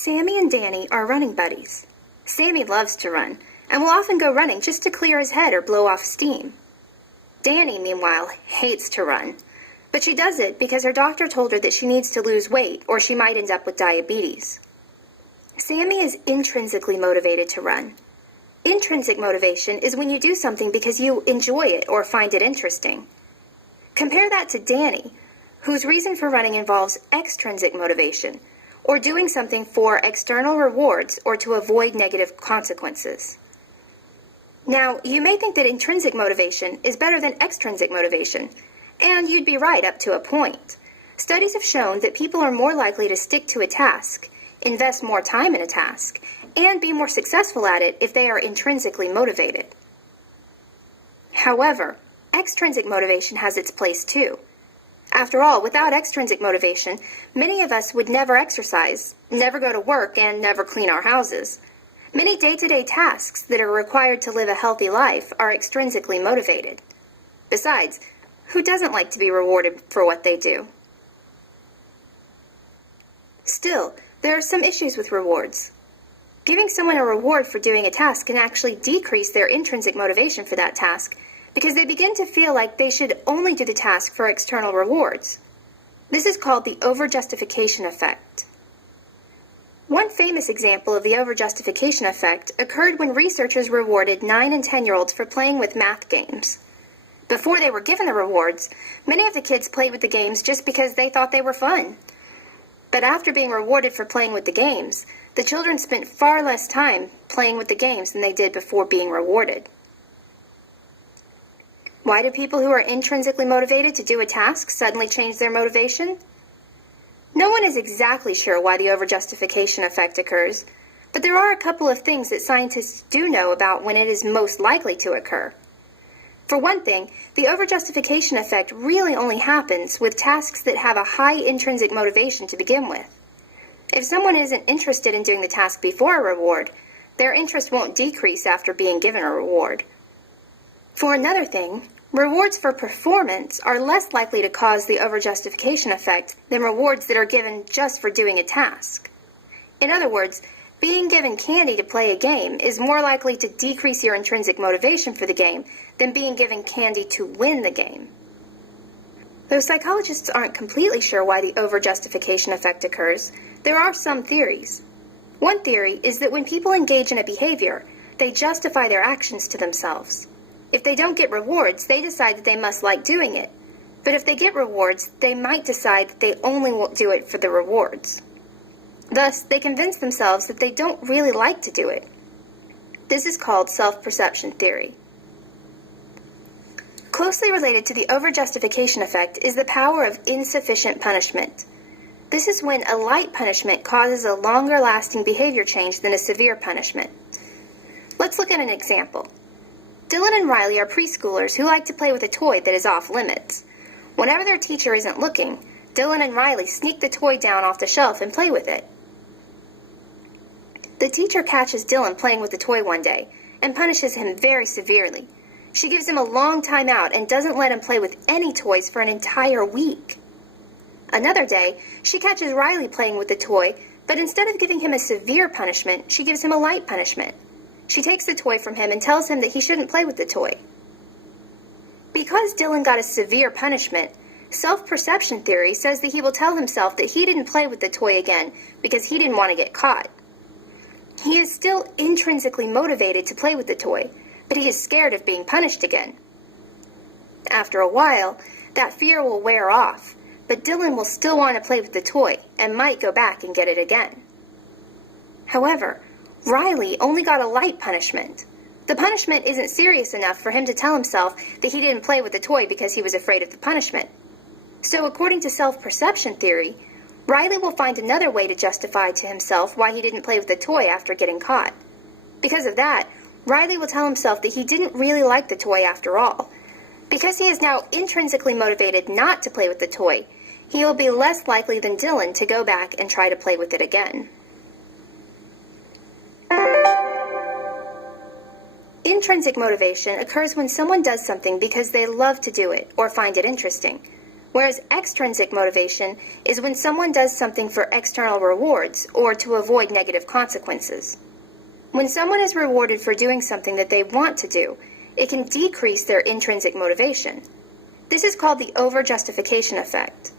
Sammy and Danny are running buddies. Sammy loves to run, and will often go running just to clear his head or blow off steam. Danny, meanwhile, hates to run, but she does it because her doctor told her that she needs to lose weight or she might end up with diabetes. Sammy is intrinsically motivated to run. Intrinsic motivation is when you do something because you enjoy it or find it interesting. Compare that to Danny, whose reason for running involves extrinsic motivation, or doing something for external rewards or to avoid negative consequences. Now, you may think that intrinsic motivation is better than extrinsic motivation, and you'd be right up to a point. Studies have shown that people are more likely to stick to a task, invest more time in a task, and be more successful at it if they are intrinsically motivated. However, extrinsic motivation has its place too. After all, without extrinsic motivation, many of us would never exercise, never go to work, and never clean our houses. Many day-to-day tasks that are required to live a healthy life are extrinsically motivated. Besides, who doesn't like to be rewarded for what they do? Still, there are some issues with rewards. Giving someone a reward for doing a task can actually decrease their intrinsic motivation for that task, because they begin to feel like they should only do the task for external rewards. This is called the over-justification effect. One famous example of the over-justification effect occurred when researchers rewarded 9 and 10-year-olds for playing with math games. Before they were given the rewards, many of the kids played with the games just because they thought they were fun. But after being rewarded for playing with the games, the children spent far less time playing with the games than they did before being rewarded. Why do people who are intrinsically motivated to do a task suddenly change their motivation? No one is exactly sure why the over-justification effect occurs, but there are a couple of things that scientists do know about when it is most likely to occur. For one thing, the over-justification effect really only happens with tasks that have a high intrinsic motivation to begin with. If someone isn't interested in doing the task before a reward, their interest won't decrease after being given a reward. For another thing, rewards for performance are less likely to cause the over-justification effect than rewards that are given just for doing a task. In other words, being given candy to play a game is more likely to decrease your intrinsic motivation for the game than being given candy to win the game. Though psychologists aren't completely sure why the over-justification effect occurs, there are some theories. One theory is that when people engage in a behavior, they justify their actions to themselves. If they don't get rewards, they decide that they must like doing it. But if they get rewards, they might decide that they only will do it for the rewards. Thus, they convince themselves that they don't really like to do it. This is called self-perception theory. Closely related to the over-justification effect is the power of insufficient punishment. This is when a light punishment causes a longer-lasting behavior change than a severe punishment. Let's look at an example. Dylan and Riley are preschoolers who like to play with a toy that is off limits. Whenever their teacher isn't looking, Dylan and Riley sneak the toy down off the shelf and play with it. The teacher catches Dylan playing with the toy one day and punishes him very severely. She gives him a long time out and doesn't let him play with any toys for an entire week. Another day, she catches Riley playing with the toy, but instead of giving him a severe punishment, she gives him a light punishment. She takes the toy from him and tells him that he shouldn't play with the toy. Because Dylan got a severe punishment, self-perception theory says that he will tell himself that he didn't play with the toy again because he didn't want to get caught. He is still intrinsically motivated to play with the toy, but he is scared of being punished again. After a while, that fear will wear off, but Dylan will still want to play with the toy and might go back and get it again. However, Riley only got a light punishment. The punishment isn't serious enough for him to tell himself that he didn't play with the toy because he was afraid of the punishment. So according to self-perception theory, Riley will find another way to justify to himself why he didn't play with the toy after getting caught. Because of that, Riley will tell himself that he didn't really like the toy after all. Because he is now intrinsically motivated not to play with the toy, he will be less likely than Dylan to go back and try to play with it again. Intrinsic motivation occurs when someone does something because they love to do it or find it interesting. Whereas extrinsic motivation is when someone does something for external rewards or to avoid negative consequences. When someone is rewarded for doing something that they want to do, it can decrease their intrinsic motivation. This is called the over-justification effect.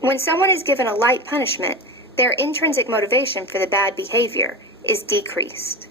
When someone is given a light punishment, their intrinsic motivation for the bad behavior is decreased.